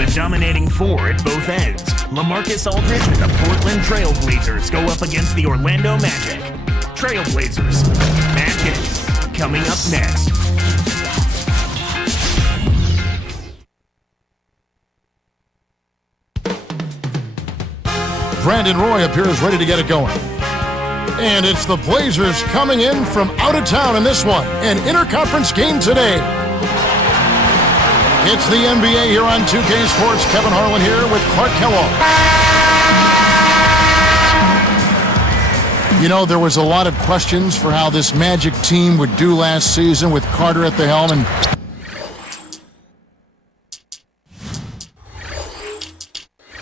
The dominating four at both ends, LaMarcus Aldridge and the Portland Trail Blazers go up against the Orlando Magic. Trailblazers. Magic. Coming up next. Brandon Roy appears ready to get it going. And it's the Blazers coming in from out of town in this one. An interconference game today. It's the NBA here on 2K Sports. Kevin Harlan here with Clark Kellogg. You know, there was a lot of questions for how this Magic team would do last season with Carter at the helm. And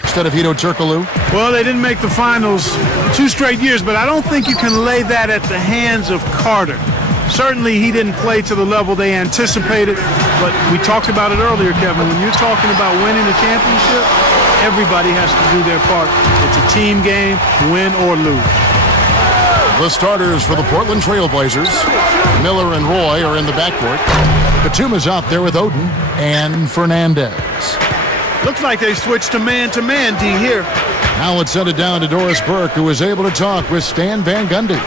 instead of Hedo Turkoglu. Well, they didn't make the finals 2 straight years, but I don't think you can lay that at the hands of Carter. Certainly, he didn't play to the level they anticipated, but we talked about it earlier, Kevin. When you're talking about winning a championship, everybody has to do their part. It's a team game, win or lose. The starters for the Portland Trail Blazers, Miller and Roy, are in the backcourt. Batum is out there with Oden and Fernandez. Looks like they switched to man-D here. Now let's send it down to Doris Burke, who was able to talk with Stan Van Gundy.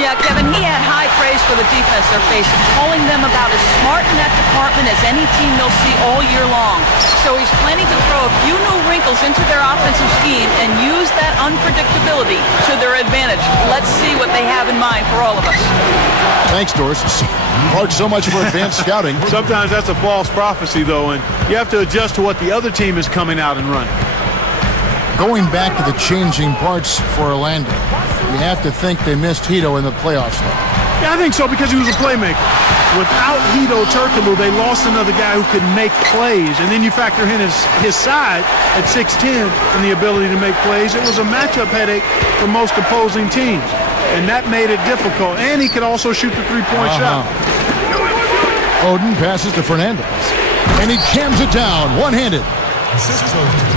Yeah, Kevin, he had high praise for the defense they're facing, calling them about as smart in that department as any team they'll see all year long. So he's planning to throw a few new wrinkles into their offensive scheme and use that unpredictability to their advantage. Let's see what they have in mind for all of us. Thanks, Doris. Clark, so much for advanced scouting. Sometimes that's a false prophecy, though, and you have to adjust to what the other team is coming out and running. Going back to the changing parts for Orlando, you have to think they missed Hedo in the playoffs. Yeah, I think so, because he was a playmaker. Without Hedo Turkoglu, they lost another guy who could make plays, and then you factor in his side at 6'10" and the ability to make plays. It was a matchup headache for most opposing teams, and that made it difficult. And he could also shoot the three-point shot. Oden passes to Fernandez, and he jams it down one-handed.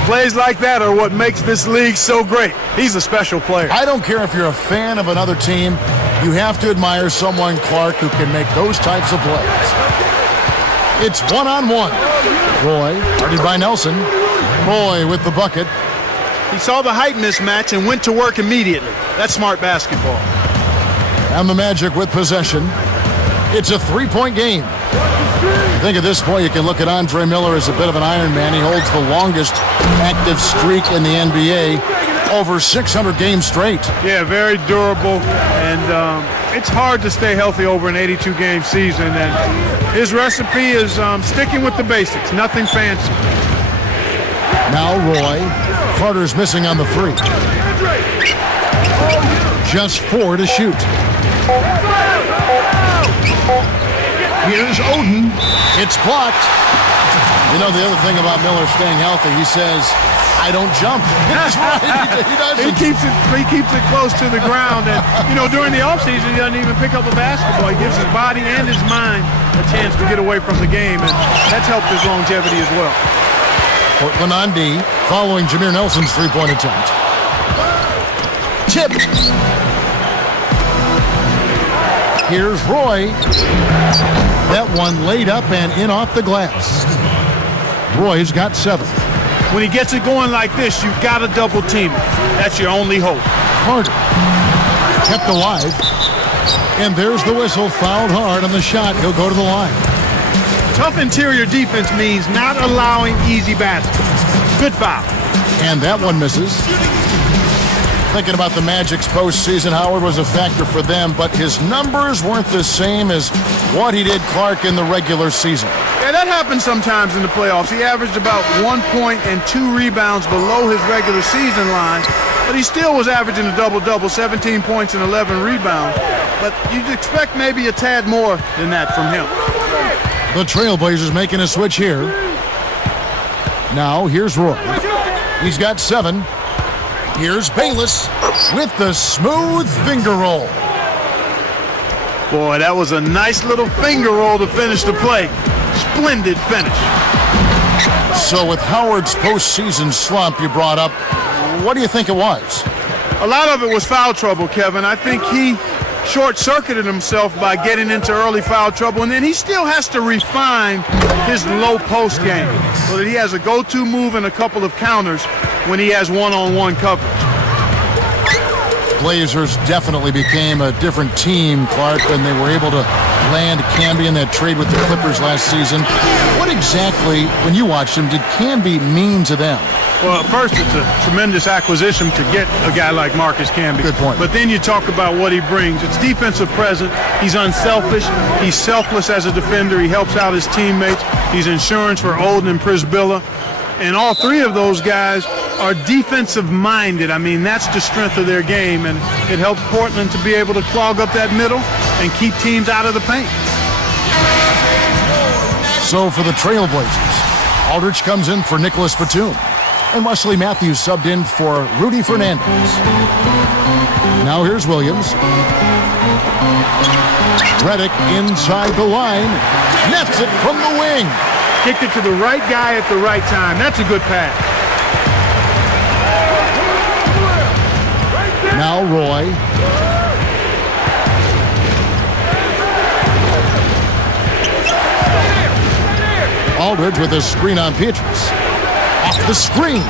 Plays like that are what makes this league so great. He's a special player. I don't care if you're a fan of another team. You have to admire someone, Clark, who can make those types of plays. It's one-on-one. Roy, guarded by Nelson. Roy with the bucket. He saw the height mismatch and went to work immediately. That's smart basketball. And the Magic with possession. It's a three-point game. I think at this point you can look at Andre Miller as a bit of an Iron Man. He holds the longest active streak in the NBA, over 600 games straight. Yeah, very durable, and it's hard to stay healthy over an 82-game season. And his recipe is sticking with the basics, nothing fancy. Now Roy. Carter's missing on the three. Just 4 to shoot. Here's Oden. It's blocked. You know, the other thing about Miller staying healthy, he says, I don't jump. That's right. He doesn't. He keeps it close to the ground. And, you know, during the offseason, he doesn't even pick up a basketball. He gives his body and his mind a chance to get away from the game. And that's helped his longevity as well. Portland on D, following Jameer Nelson's three-point attempt. Tip. Here's Roy. That one laid up and in off the glass. Roy's got 7. When he gets it going like this, you've got to double team it. That's your only hope. Carter kept alive. And there's the whistle, fouled hard on the shot. He'll go to the line. Tough interior defense means not allowing easy baskets. Good foul. And that one misses. Thinking about the Magic's postseason, Howard was a factor for them, but his numbers weren't the same as what he did, Clark, in the regular season. Yeah, that happens sometimes in the playoffs. He averaged about 1 point and 2 rebounds below his regular season line, but he still was averaging a double-double, 17 points and 11 rebounds. But you'd expect maybe a tad more than that from him. The Trailblazers making a switch here. Now, here's Roy. He's got 7. Here's Bayless with the smooth finger roll. Boy, that was a nice little finger roll to finish the play. Splendid finish. So with Howard's postseason slump you brought up, what do you think it was? A lot of it was foul trouble, Kevin. I think he short-circuited himself by getting into early foul trouble, and then he still has to refine his low post game so that he has a go-to move and a couple of counters when he has one-on-one coverage. Blazers definitely became a different team, Clark, when they were able to land Camby in that trade with the Clippers last season. What exactly, when you watched him, did Camby mean to them? Well, first, it's a tremendous acquisition to get a guy like Marcus Camby. Good point. But then you talk about what he brings. It's defensive presence. He's unselfish. He's selfless as a defender. He helps out his teammates. He's insurance for Olden and Prisbilla. And all three of those guys are defensive-minded. I mean, that's the strength of their game, and it helps Portland to be able to clog up that middle and keep teams out of the paint. So for the Trailblazers, Aldridge comes in for Nicholas Batum, and Wesley Matthews subbed in for Rudy Fernandez. Now here's Williams. Redick inside the line, nets it from the wing. Kicked it to the right guy at the right time. That's a good pass. Now Roy. Aldridge with a screen on Petrus. Off the screen.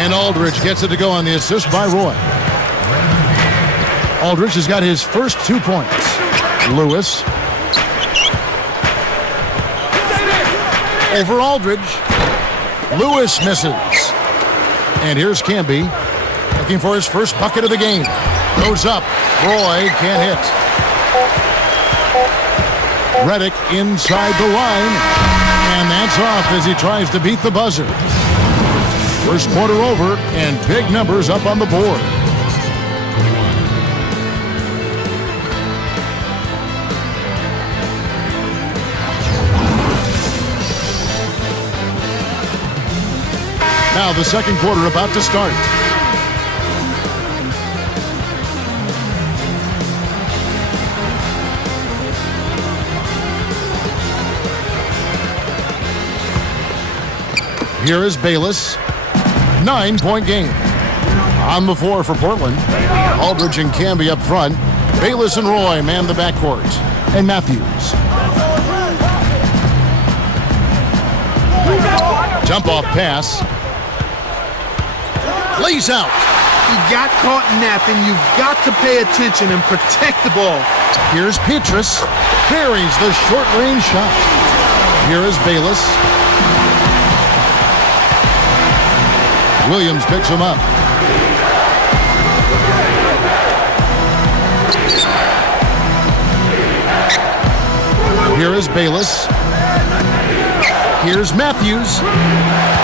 And Aldridge gets it to go on the assist by Roy. Aldridge has got his first 2 points. Lewis. Over Aldridge. Lewis misses. And here's Camby looking for his first bucket of the game. Goes up. Roy can't hit. Redick inside the line. And that's off as he tries to beat the buzzer. First quarter over and big numbers up on the board. Now the second quarter about to start. Here is Bayless. 9-point game. On the floor for Portland. Aldridge and Camby up front. Bayless and Roy man the backcourt. And Matthews. Jump off pass. Lays out. He got caught napping. You've got to pay attention and protect the ball. Here's Petrus. Buries the short-range shot. Here is Bayless. Williams picks him up. Here is Bayless. Here's Matthews.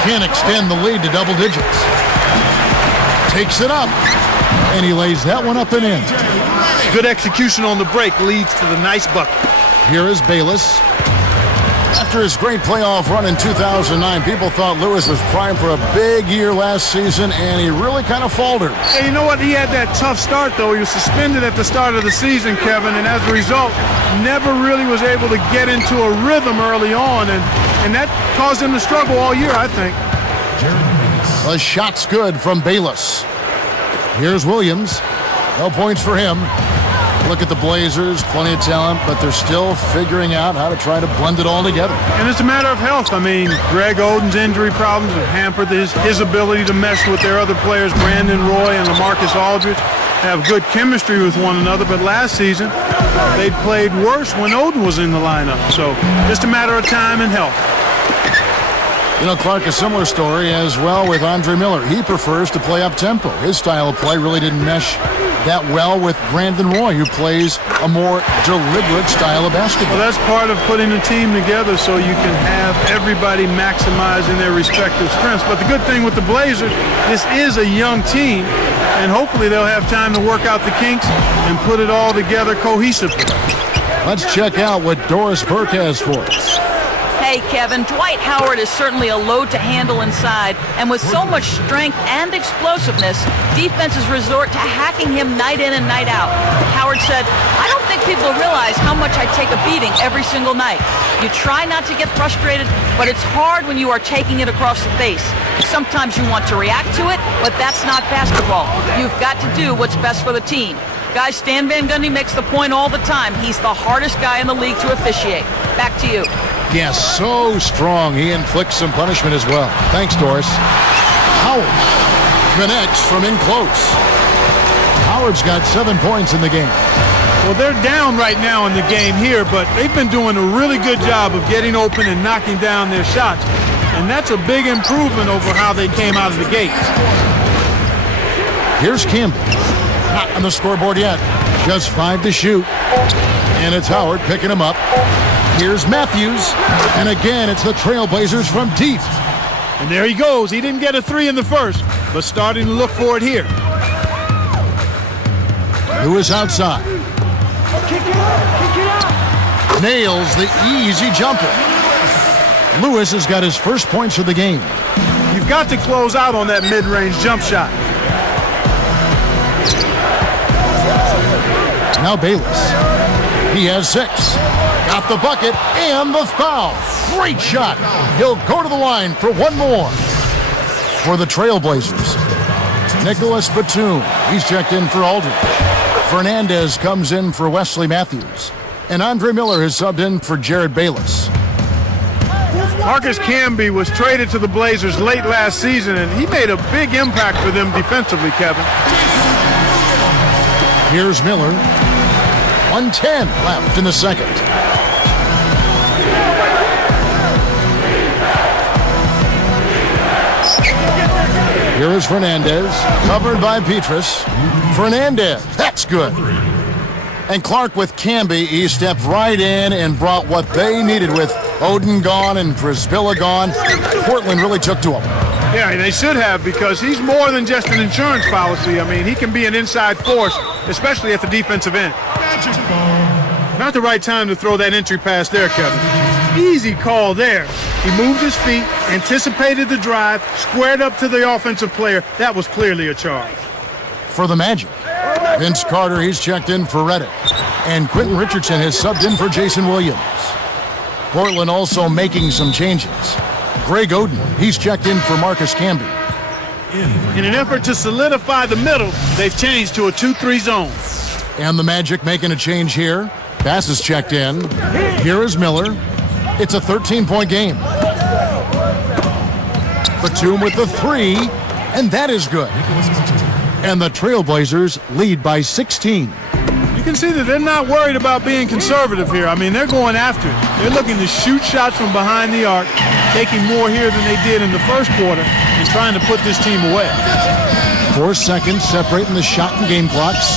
Can't extend the lead to double digits. Takes it up. And he lays that one up and in. Good execution on the break leads to the nice bucket. Here is Bayless. After his great playoff run in 2009, people thought Lewis was primed for a big year last season, and he really kind of faltered. Hey, you know what? He had that tough start, though. He was suspended at the start of the season, Kevin, and as a result, never really was able to get into a rhythm early on, and that caused him to struggle all year, I think. The shot's good from Bayless. Here's Williams. No points for him. Look at the Blazers, plenty of talent, but they're still figuring out how to try to blend it all together. And it's a matter of health. I mean, Greg Oden's injury problems have hampered his ability to mesh with their other players. Brandon Roy and LaMarcus Aldridge have good chemistry with one another, but last season they played worse when Oden was in the lineup. So just a matter of time and health. You know, Clark, a similar story as well with Andre Miller. He prefers to play up-tempo. His style of play really didn't mesh that well with Brandon Roy, who plays a more deliberate style of basketball. Well, that's part of putting a team together so you can have everybody maximizing their respective strengths. But the good thing with the Blazers, this is a young team, and hopefully they'll have time to work out the kinks and put it all together cohesively. Let's check out what Doris Burke has for us. Hey, Kevin, Dwight Howard is certainly a load to handle inside, and with so much strength and explosiveness, defenses resort to hacking him night in and night out. Howard said, "I don't think people realize how much I take a beating every single night. You try not to get frustrated, but it's hard when you are taking it across the face. Sometimes you want to react to it, but that's not basketball. You've got to do what's best for the team." Guys, Stan Van Gundy makes the point all the time. He's the hardest guy in the league to officiate. Back to you. Yes, so strong. He inflicts some punishment as well. Thanks, Doris. Howard connects from in close. Howard's got 7 points in the game. Well, they're down right now in the game here, but they've been doing a really good job of getting open and knocking down their shots. And that's a big improvement over how they came out of the gates. Here's Campbell. Not on the scoreboard yet. Just 5 to shoot. And it's Howard picking him up. Here's Matthews. And again, it's the Trailblazers from deep. And there he goes. He didn't get a 3 in the first, but starting to look for it here. Lewis outside. Nails the easy jumper. Lewis has got his first points of the game. You've got to close out on that mid-range jump shot. Now Bayless. He has 6. Got the bucket and the foul. Great shot. He'll go to the line for one more. For the Trailblazers, Nicholas Batum. He's checked in for Aldridge. Fernandez comes in for Wesley Matthews. And Andre Miller has subbed in for Jared Bayless. Marcus Camby was traded to the Blazers late last season, and he made a big impact for them defensively, Kevin. Here's Miller. 1:10 left in the second. Here is Fernandez, covered by Petrus. Fernandez, that's good. And Clark with Camby, he stepped right in and brought what they needed with Oden gone and Prisbilla gone. Portland really took to him. Yeah, they should have, because he's more than just an insurance policy. I mean, he can be an inside force, especially at the defensive end. Not the right time to throw that entry pass there, Kevin. Easy call there. He moved his feet, anticipated the drive, squared up to the offensive player. That was clearly a charge. For the Magic, Vince Carter, he's checked in for Reddick. And Quentin Richardson has subbed in for Jason Williams. Portland also making some changes. Greg Oden, he's checked in for Marcus Camby. In an effort to solidify the middle, they've changed to a 2-3 zone. And the Magic making a change here. Bass is checked in. Here is Miller. It's a 13-point game. Batum with the 3, and that is good. And the Trailblazers lead by 16. You can see that they're not worried about being conservative here. I mean, they're going after it. They're looking to shoot shots from behind the arc, taking more here than they did in the first quarter, and trying to put this team away. 4 seconds separating the shot and game clocks.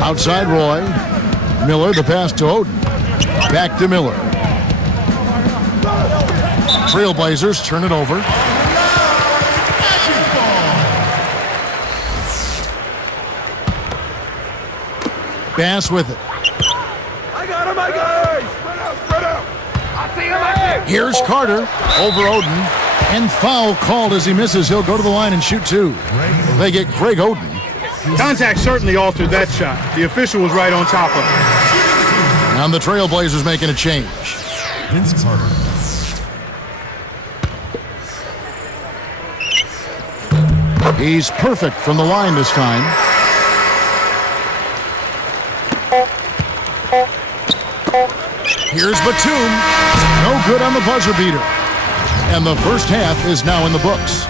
Outside Roy. Miller, the pass to Oden. Back to Miller. Trailblazers turn it over. Bass with it. I got him, spread out. I see him, Here's Carter over Oden. And foul called as he misses. He'll go to the line and shoot 2. They get Greg Oden. Contact certainly altered that shot. The official was right on top of it. And the Trailblazers making a change. Vince Carter. He's perfect from the line this time. Here's Batum. No good on the buzzer beater. And the first half is now in the books.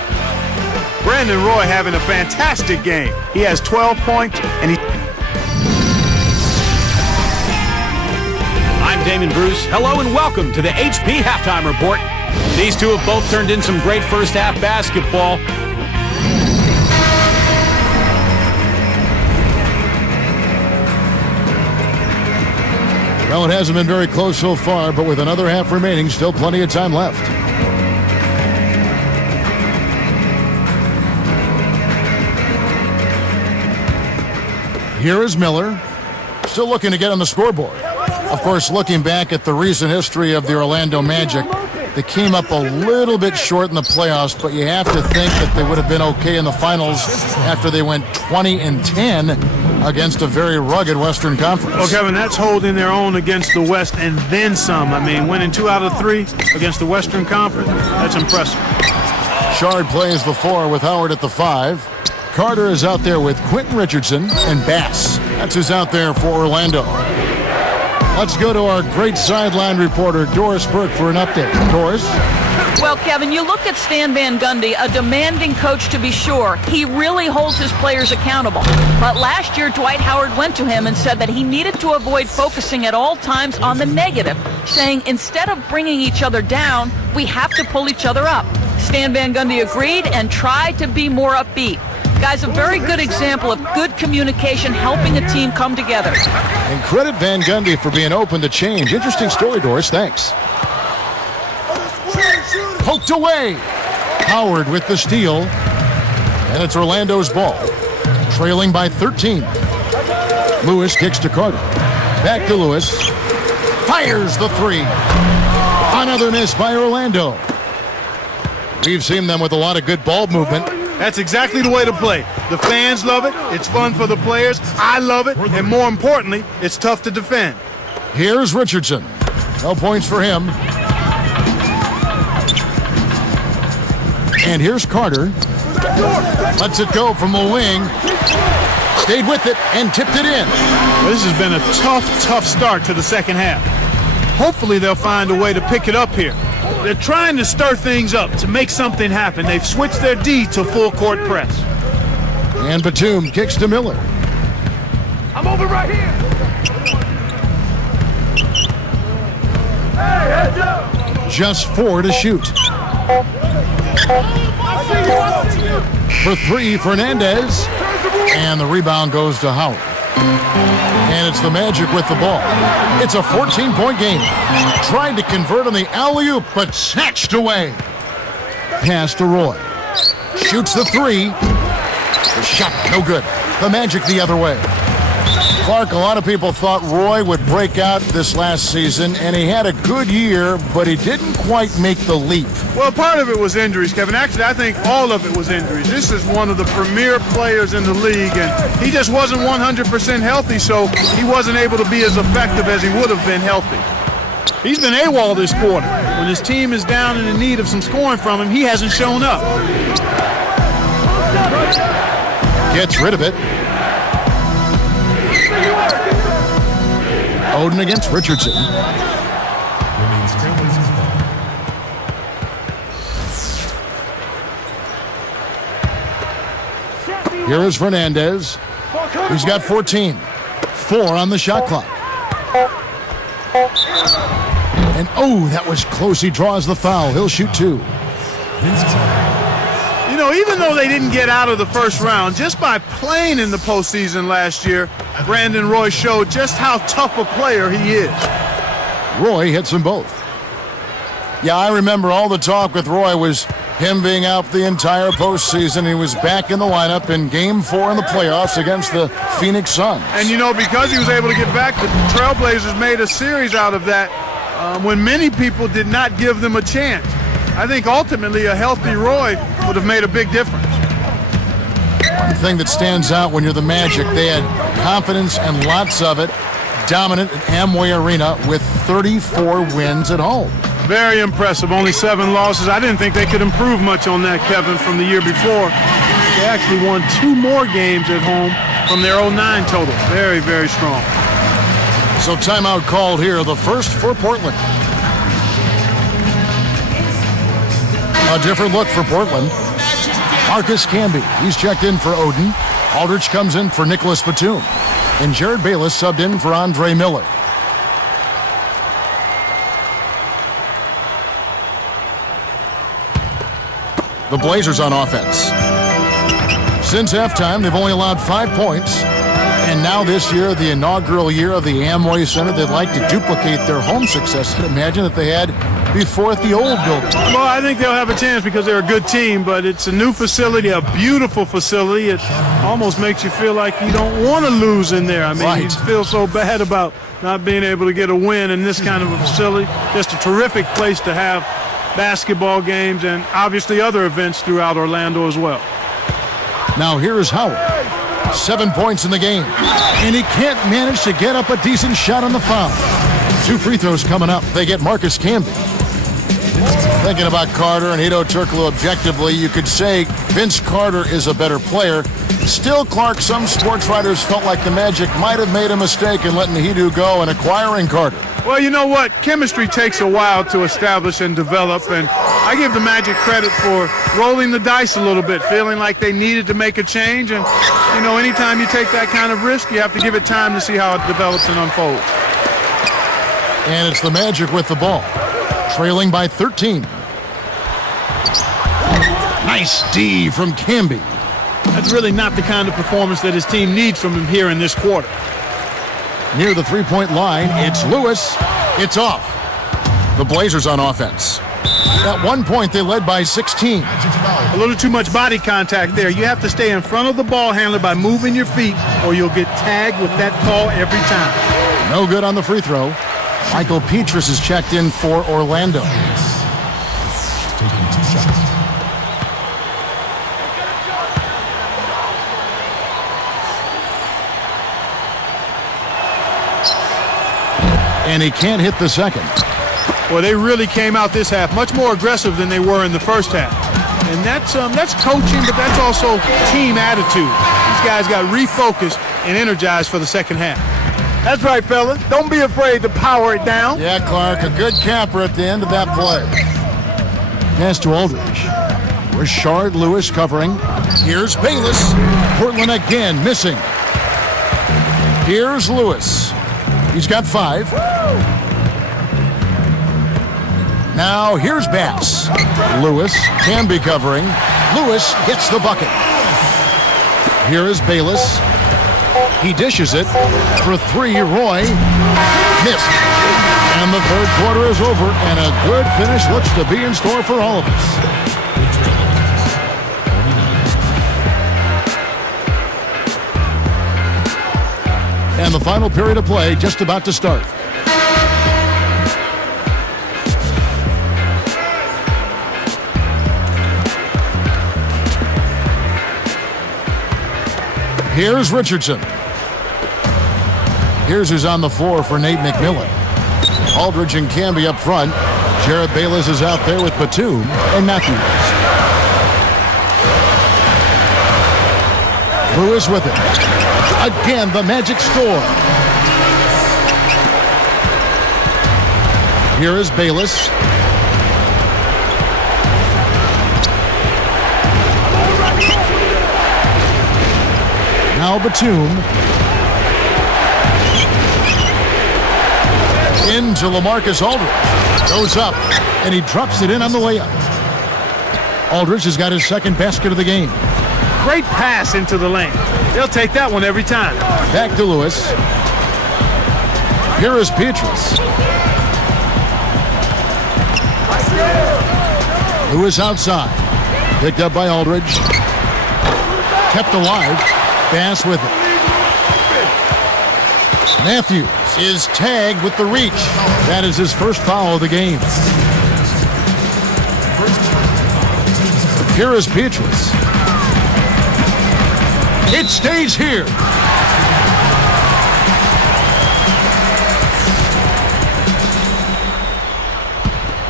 Brandon Roy having a fantastic game. He has 12 points, and I'm Damon Bruce. Hello and welcome to the HP Halftime Report. These two have both turned in some great first half basketball. Well, it hasn't been very close so far, but with another half remaining, still plenty of time left. Here is Miller, still looking to get on the scoreboard. Of course, looking back at the recent history of the Orlando Magic, they came up a little bit short in the playoffs, but you have to think that they would have been okay in the finals after they went 20-10 against a very rugged Western Conference. well, Kevin, that's holding their own against the West and then some. I mean, winning 2 out of 3 against the Western Conference, that's impressive. Shard plays the 4 with Howard at the 5. Carter is out there with Quentin Richardson and Bass. That's who's out there for Orlando. Let's go to our great sideline reporter, Doris Burke, for an update. Doris? Well, Kevin, you look at Stan Van Gundy, a demanding coach to be sure. He really holds his players accountable. But last year, Dwight Howard went to him and said that he needed to avoid focusing at all times on the negative, saying instead of bringing each other down, we have to pull each other up. Stan Van Gundy agreed and tried to be more upbeat. Guys, a very good example of good communication helping a team come together. And credit Van Gundy for being open to change. Interesting story, Doris. Thanks. Poked away. Howard with the steal. And it's Orlando's ball. Trailing by 13. Lewis kicks to Carter. Back to Lewis. Fires the three. Another miss by Orlando. We've seen them with a lot of good ball movement. That's exactly the way to play. The fans love it. It's fun for the players. I love it. And more importantly, it's tough to defend. Here's Richardson. No points for him. And here's Carter. Lets it go from the wing. Stayed with it and tipped it in. Well, this has been a tough start to the second half. Hopefully they'll find a way to pick it up here. They're trying to stir things up to make something happen. They've switched their D to full court press. And Batum kicks to Miller. I'm over right here. Hey, heads up. Just 4 to shoot. I see you. For 3, Fernandez. And the rebound goes to Howard. And it's the Magic with the ball. It's a 14-point game. Tried to convert on the alley-oop, but snatched away. Pass to Roy. Shoots the 3. The shot, no good. The Magic the other way. Clark, a lot of people thought Roy would break out this last season, and he had a good year, but he didn't quite make the leap. Well, part of it was injuries, Kevin. Actually, I think all of it was injuries. This is one of the premier players in the league, and he just wasn't 100% healthy, so he wasn't able to be as effective as he would have been healthy. He's been AWOL this quarter. When his team is down and in need of some scoring from him, he hasn't shown up. Gets rid of it. Oden against Richardson. Here is Fernandez. He's got 14. 4 on the shot clock. And oh, that was close. He draws the foul. He'll shoot 2. You know, even though they didn't get out of the first round, just by playing in the postseason last year, Brandon Roy showed just how tough a player he is. Roy hits them both. Yeah, I remember all the talk with Roy was him being out the entire postseason. He was back in the lineup in Game 4 in the playoffs against the Phoenix Suns. And, you know, because he was able to get back, the Trailblazers made a series out of that when many people did not give them a chance. I think ultimately a healthy Roy would have made a big difference. One thing that stands out when you're the Magic, they had confidence and lots of it, dominant at Amway Arena with 34 wins at home. Very impressive. Only 7 losses. I didn't think they could improve much on that, Kevin, from the year before. They actually won 2 more games at home from their 09 total. Very, very strong. So timeout called here, the first for Portland. A different look for Portland. Marcus Camby, he's checked in for Oden. Aldridge comes in for Nicholas Batum. And Jared Bayless subbed in for Andre Miller. The Blazers on offense. Since halftime, they've only allowed 5 points. And now this year, the inaugural year of the Amway Center, they'd like to duplicate their home success. Imagine that they had before at the old building. Well, I think they'll have a chance because they're a good team, but it's a new facility, a beautiful facility. It almost makes you feel like you don't want to lose in there. I mean, Right. You feel so bad about not being able to get a win in this kind of a facility. Just a terrific place to have basketball games and obviously other events throughout Orlando as well. Now here is Howard. 7 points in the game. And he can't manage to get up a decent shot on the foul. 2 free throws coming up. They get Marcus Camby. Thinking about Carter and Hedo Turkoglu objectively, you could say Vince Carter is a better player, Still, Clark, some sports writers felt like the Magic might have made a mistake in letting Hedo go and acquiring Carter. Well, you know what? Chemistry takes a while to establish and develop, and I give the Magic credit for rolling the dice a little bit, feeling like they needed to make a change. And, you know, anytime you take that kind of risk, you have to give it time to see how it develops and unfolds. And it's the Magic with the ball, trailing by 13. Nice D from Camby. That's really not the kind of performance that his team needs from him here in this quarter. Near the three-point line, it's Lewis. It's off. The Blazers on offense. At one point, they led by 16. A little too much body contact there. You have to stay in front of the ball handler by moving your feet, or you'll get tagged with that call every time. No good on the free throw. Michael Petrus is checked in for Orlando. Taking 2 shots. And he can't hit the second. Well, they really came out this half much more aggressive than they were in the first half. And that's coaching, but that's also team attitude. These guys got refocused and energized for the second half. That's right, fella. Don't be afraid to power it down. Yeah, Clark, a good capper at the end of that play. Pass to Aldridge. Rashard Lewis covering. Here's Bayless. Portland again missing. Here's Lewis. He's got 5. Now here's Bass. Lewis can be covering. Lewis gets the bucket. Here is Bayless. He dishes it for 3. Roy missed. And the third quarter is over, and a good finish looks to be in store for all of us. And the final period of play just about to start. Here's Richardson. Here's who's on the floor for Nate McMillan. Aldridge and Camby up front. Jared Bayless is out there with Batum and Matthews. Lewis with it. Again, the Magic score. Here is Bayless. Now Batum. Into LaMarcus Aldridge. Goes up, and he drops it in on the layup. Aldridge has got his second basket of the game. Great pass into the lane. They'll take that one every time. Back to Lewis. Here is Petrus. Lewis outside. Picked up by Aldridge. Kept alive. Bass with it. Matthews is tagged with the reach. That is his first foul of the game. Here is Petrus. It stays here.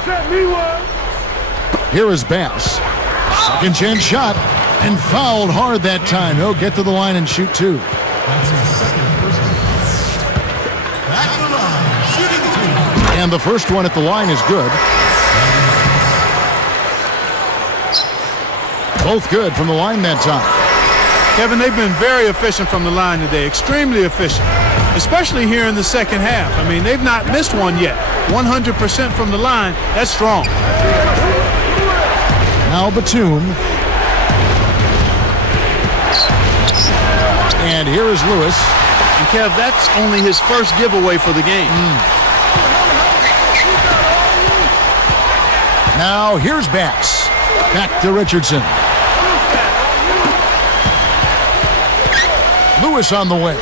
Set me one. Here is Bass. Second chance shot and fouled hard that time. He'll get to the line and shoot 2. That's his second personal. Back to the line, shooting 2. And the first one at the line is good. Both good from the line that time. Kevin, they've been very efficient from the line today, extremely efficient, especially here in the second half. I mean, they've not missed one yet. 100% from the line, that's strong. Now Batum. And here is Lewis. And Kev, that's only his first giveaway for the game. Now here's Bass. Back to Richardson. Lewis on the way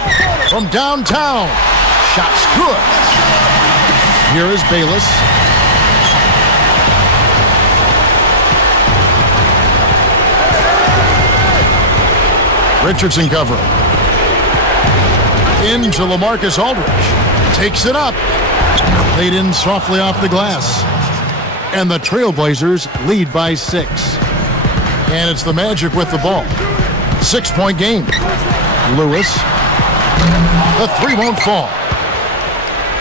from downtown. Shot's good. Here is Bayless. Richardson covering. Into LaMarcus Aldridge. Takes it up. Laid in softly off the glass. And the Trailblazers lead by 6. And it's the Magic with the ball. 6-point game. Lewis. The three won't fall.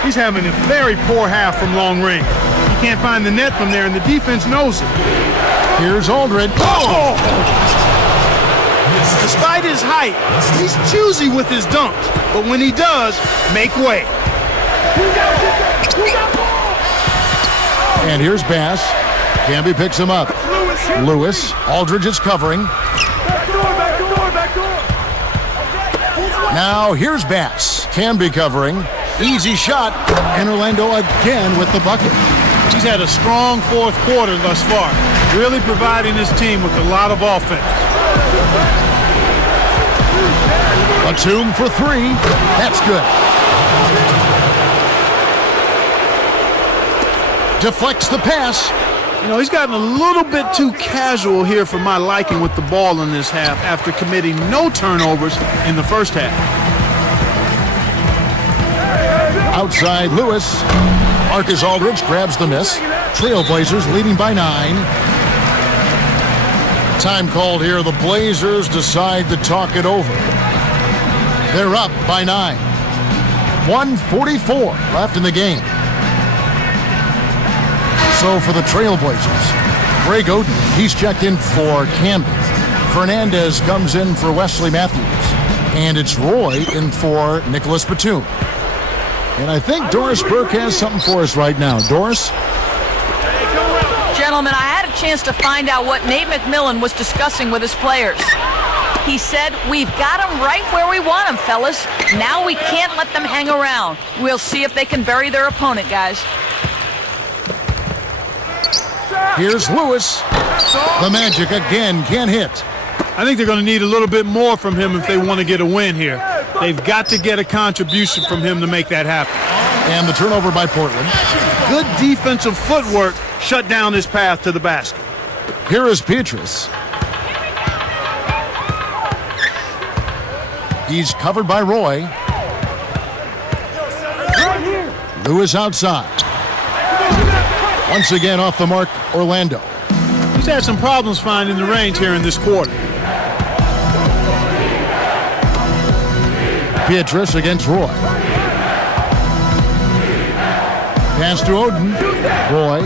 He's having a very poor half from long range. He can't find the net from there, and the defense knows it. Here's Joedirt. Oh! Despite his height, he's choosy with his dunks. But when he does, make way. And here's Bass. Camby picks him up. Lewis. Aldridge is covering. Now here's Bass. Camby covering. Easy shot. And Orlando again with the bucket. He's had a strong fourth quarter thus far, really providing his team with a lot of offense. Batum for three. That's good. Deflects the pass. You know, he's gotten a little bit too casual here for my liking with the ball in this half after committing no turnovers in the first half. Outside Lewis. Marcus Aldridge grabs the miss. Trailblazers leading by 9. Time called here. The Blazers decide to talk it over. They're up by 9. 1:44 left in the game. So for the Trailblazers, Greg Oden, he's checked in for Camby. Fernandez comes in for Wesley Matthews. And it's Roy in for Nicholas Batum. And I think Doris Burke has something for us right now. Doris? Gentlemen, I had a chance to find out what Nate McMillan was discussing with his players. He said, "We've got them right where we want them, fellas. Now we can't let them hang around. We'll see if they can bury their opponent, guys." Here's Lewis. The Magic again can't hit. I think they're going to need a little bit more from him if they want to get a win here. They've got to get a contribution from him to make that happen. And the turnover by Portland. Good defensive footwork shut down his path to the basket. Here is Petrus. He's covered by Roy. Lewis outside. Once again off the mark, Orlando. He's had some problems finding the range here in this quarter. Petrus against Roy. Pass to Oden. Roy.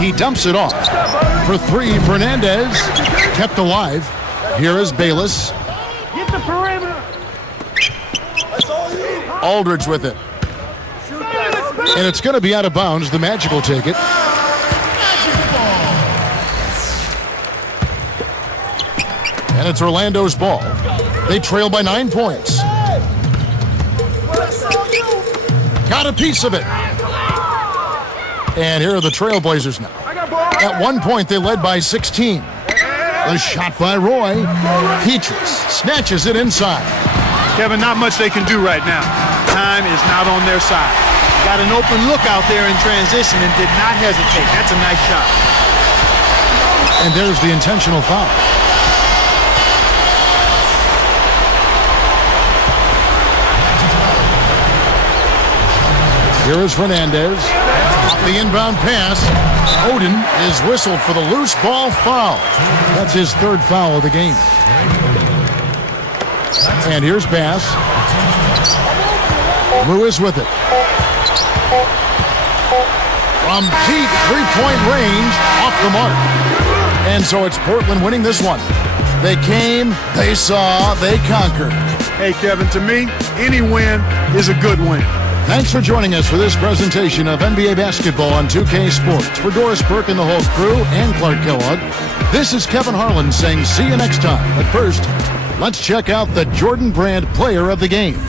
He dumps it off. For three, Fernandez. Kept alive. Here is Bayless. Get the perimeter. Aldridge with it. And it's going to be out of bounds. The Magic will take it. And it's Orlando's ball. They trail by 9 points. Got a piece of it. And here are the Trailblazers now. At one point, they led by 16. The shot by Roy. Petrus snatches it inside. Kevin, not much they can do right now. Time is not on their side. Got an open look out there in transition and did not hesitate. That's a nice shot. And there's the intentional foul. Here is Fernandez. Off the inbound pass. Oden is whistled for the loose ball foul. That's his third foul of the game. And here's Bass. Lewis with it. From deep three-point range, off the mark. And so it's Portland winning this one. They came, they saw, they conquered. Hey, Kevin, to me, any win is a good win. Thanks for joining us for this presentation of NBA basketball on 2K Sports. For Doris Burke and the whole crew and Clark Kellogg, this is Kevin Harlan saying see you next time. But first, let's check out the Jordan Brand Player of the Game.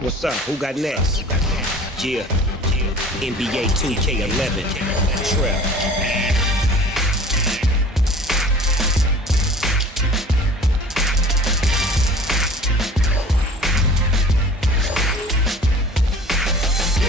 What's up? Who got next? Yeah. NBA 2K11. Trap.